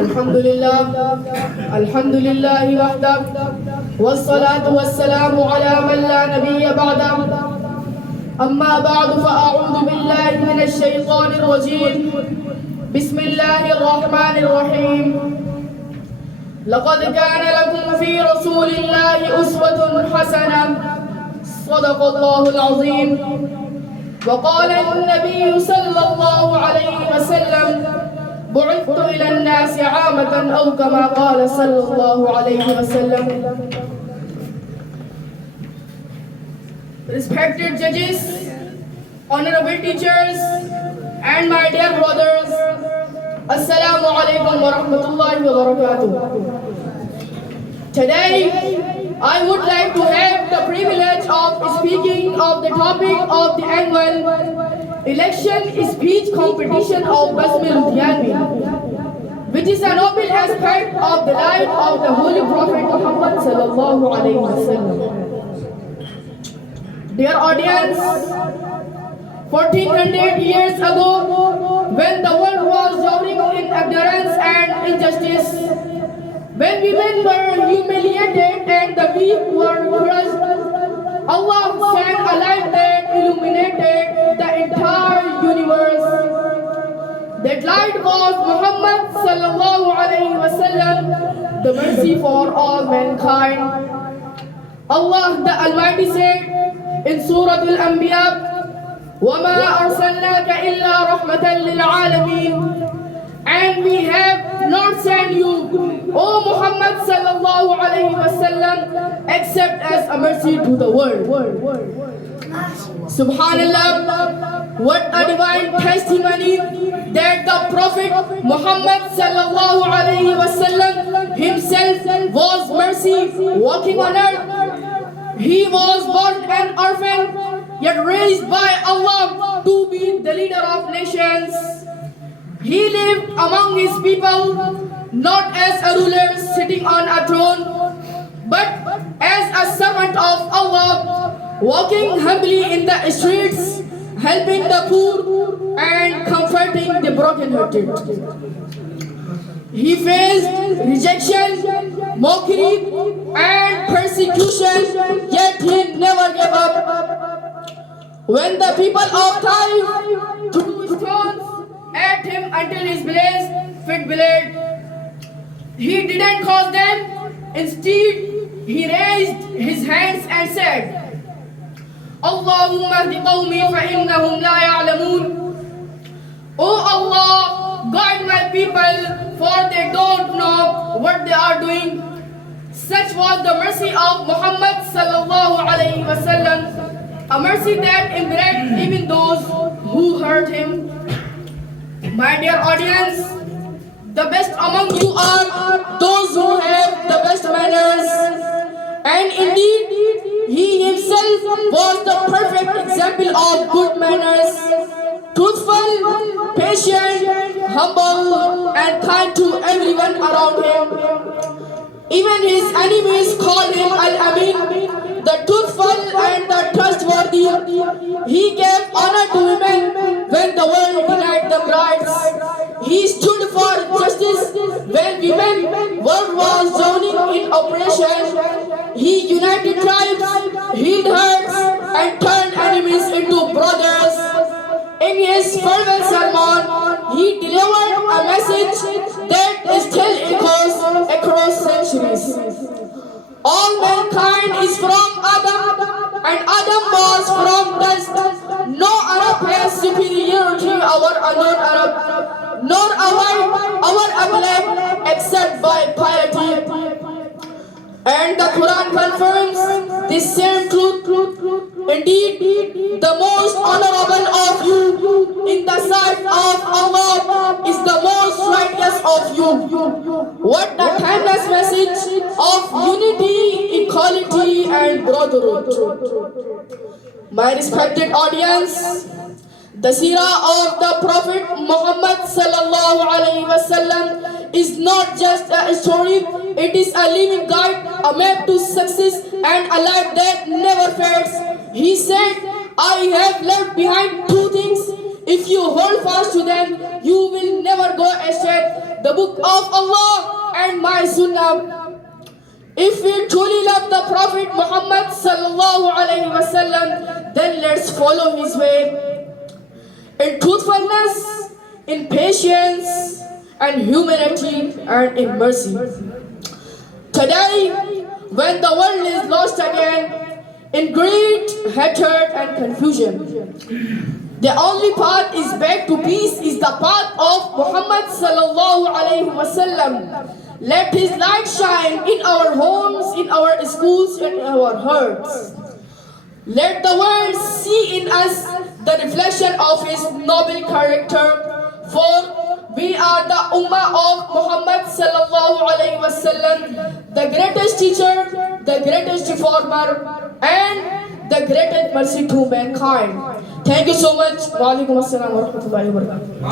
الحمد لله وحده والصلاة والسلام على من لا نبي بعده أما بعد فأعوذ بالله من الشيطان الرجيم بسم الله الرحمن الرحيم لقد كان لكم في رسول الله أسوة حسنة صدق الله العظيم وقال النبي صلى الله عليه وسلم بعثت إلى الناس عامة أو كما قال صلى الله عليه وسلم. Respected judges, honorable teachers, and my dear brothers, Assalamu alaikum wa rahmatullahi wa barakatuh. Today, I would like to have the privilege of speaking of the topic of the annual election speech competition of Basmi Ludhianvi, which is a noble aspect of the life of the Holy Prophet Muhammad sallallahu alaihi wasallam. Dear audience, 1400 years ago, when the world was drowning in ignorance and injustice, when women were humiliated and the weak were crushed, Allah sent a light that illuminated the entire universe. That light was Muhammad sallallahu alaihi wasallam, the mercy for all mankind. Allah the Almighty said in Surah Al-Anbiya, وَمَا أَرْسَلْنَاكَ إِلَّا رَحْمَةً لِلْعَالَمِينَ, and we have not sent you, O Muhammad sallallahu alaihi wasallam, except as a mercy to the world. Subhanallah, what a divine testimony that the Prophet Muhammad sallallahu alaihi wasallam himself was mercy walking on earth. He was born an orphan, yet raised by Allah to be the leader of nations. He lived among his people, not as a ruler sitting on a throne, but as a servant of Allah, walking humbly in the streets, helping the poor and comforting the brokenhearted. He faced rejection, mockery, and persecution, yet he never gave up. When the people of Taif threw stones at him until his feet bled, he didn't cause them. Instead, he raised his hands and said, Allahumma hdi qawmi fa innahum la ya'lamun. Oh Allah, guide my people, for they don't know what they are doing. Such was the mercy of Muhammad sallallahu alaihi wasallam, a mercy that embraced even those who hurt him. My dear audience, the best among you are those who have the best manners. And indeed, he himself was the perfect example of good manners. Truthful, patient, humble, and kind to everyone around him. Even his enemies called him Al-Amin, the truthful and the trustworthy. He gave honor to women when the world denied them rights. He stood for justice when world was drowning in oppression. He united tribes, healed hurts, and turned enemies into brothers. In his farewell sermon, he delivered a message that still echoes across centuries. All mankind is from Adam, and Adam was from dust. No Arab has superiority over a non-Arab, nor a white over a black, except by piety. And the Quran confirms this same truth. Indeed, the most honorable of you in the sight of Allah is the most righteous of you. What a timeless message of unity, equality, and brotherhood. My respected audience, the seerah of the Prophet Muhammad sallallahu alaihi wasallam is not just a story, it is a living guide, a map to success, and a life that never fades. He said, I have left behind two things. If you hold fast to them, you will never go astray. The book of Allah and my sunnah. If we truly love the Prophet Muhammad sallallahu alaihi wasallam, then let's follow his way in truthfulness, in patience, and humanity, and in mercy. Today, when the world is lost again in greed, hatred, and confusion, the only path is back to peace is the path of Muhammad sallallahu alaihi wasallam. Let his light shine in our homes, in our schools, in our hearts. Let the world see in us the reflection of his noble character. For we are the Ummah of Muhammad sallallahu alaihi wasallam, the greatest teacher, the greatest reformer, and the greatest mercy to mankind. Thank you so much. Wa alaikum assalam wa rahmatullahi wa barakatuh.